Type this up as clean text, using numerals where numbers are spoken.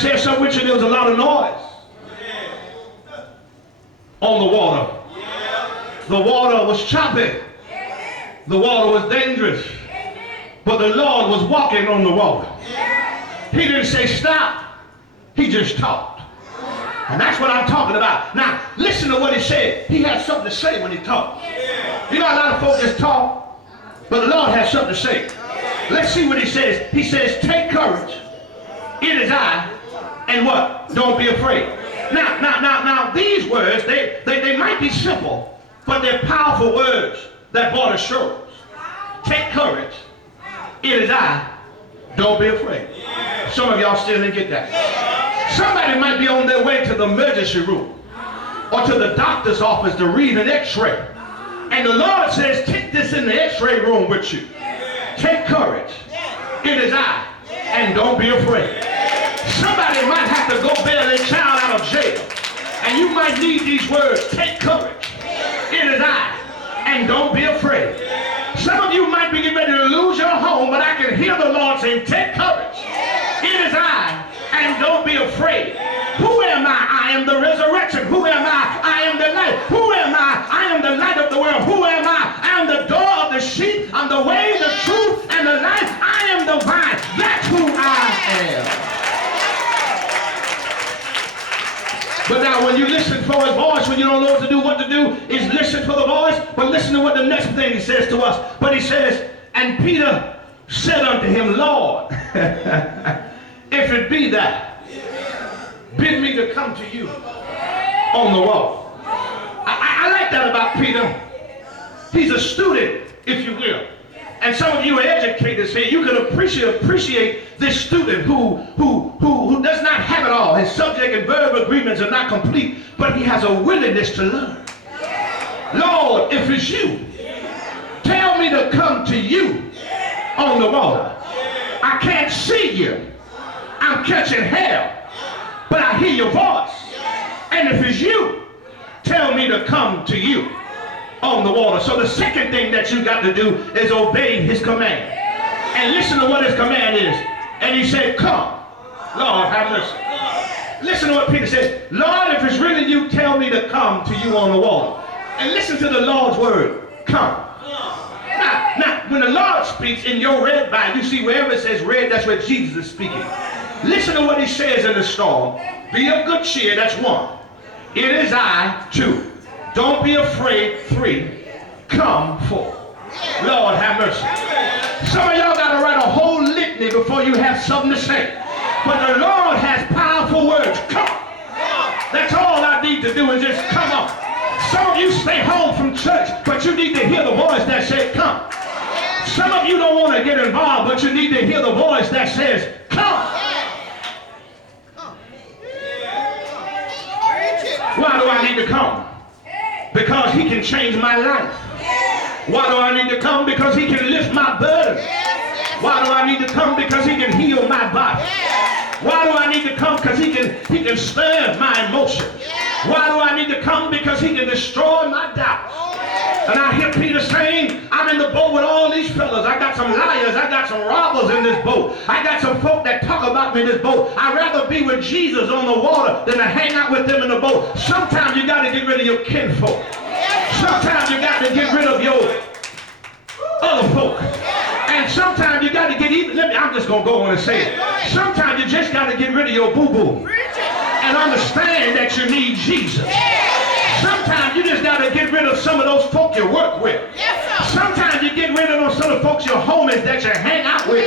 share something with you? There was a lot of noise on the water. The water was choppy. The water was dangerous. But the Lord was walking on the water. He didn't say stop. He just talked. And that's what I'm talking about. Now, listen to what he said. He had something to say when he talked. You know, a lot of folks just talk, but the Lord has something to say. Let's see what he says. He says, take courage. It is I. And what? Don't be afraid. Now, these words, they might be simple, but they're powerful words that brought assurance. Take courage. It is I. Don't be afraid. Some of y'all still didn't get that. Somebody might be on their way to the emergency room or to the doctor's office to read an x-ray. And the Lord says, take this in the x-ray room with you. Take courage. It is I. And don't be afraid. Somebody might have to go bail their child out of jail. And you might need these words. Take courage. It is I. And don't be afraid. Some of you might be getting ready to lose your home, but I can hear the Lord saying, take courage. It is I. And don't be afraid. Who am I? I am the resurrection. Who am I? I am the light. Who am I? I am the light of the world. Who am I? I am the door of the sheep. I'm the way, the truth, and the life. I am the vine. That's who I am. But now when you listen for his voice, when you don't know what to do, is listen for the voice. But listen to what the next thing he says to us. But he says, and Peter said unto him, Lord, if it be that, bid me to come to you on the wall. I like that about Peter. He's a student, if you will. And some of you are educators here. You can appreciate this student who does not have it all. His subject and verb agreements are not complete, but he has a willingness to learn. Lord, if it's you, tell me to come to you on the water. I can't see you. I'm catching hell, but I hear your voice. And if it's you, tell me to come to you on the water. So the second thing that you got to do is obey his command. And listen to what his command is. And he said, come. Lord, have mercy. Listen to what Peter said. Lord, if it's really you, tell me to come to you on the water. And listen to the Lord's word. Come. Now, when the Lord speaks in your red Bible, you see wherever it says red, that's where Jesus is speaking. Listen to what he says in the storm. Be of good cheer, that's one. It is I, two. Don't be afraid, three. Come, four. Lord, have mercy. Some of y'all got to write a whole litany before you have something to say. But the Lord has powerful words. Come. That's all I need to do is just come on. Some of you stay home from church, but you need to hear the voice that says, come. Some of you don't want to get involved, but you need to hear the voice that says, come. Why do I need to come? Because he can change my life. Why do I need to come? Because he can lift my burden. Why do I need to come? Because he can heal my body. Why do I need to come? Because he can stir my emotions. Why do I need to come? Because he can destroy my doubts. And I hear Peter saying, I'm in the boat with all these fellas. I got some liars. I got some robbers in this boat. I got some folk that talk about me in this boat. I'd rather be with Jesus on the water than to hang out with them in the boat. Sometimes you got to get rid of your kinfolk. Sometimes you got to get rid of your other folk. And sometimes you got to get even, I'm just going to go on and say it. Sometimes you just got to get rid of your boo-boo and understand that you need Jesus. Sometimes you just got to get rid of some of those folk you work with. Sometimes you get rid of some of the folks, your homies that you hang out with.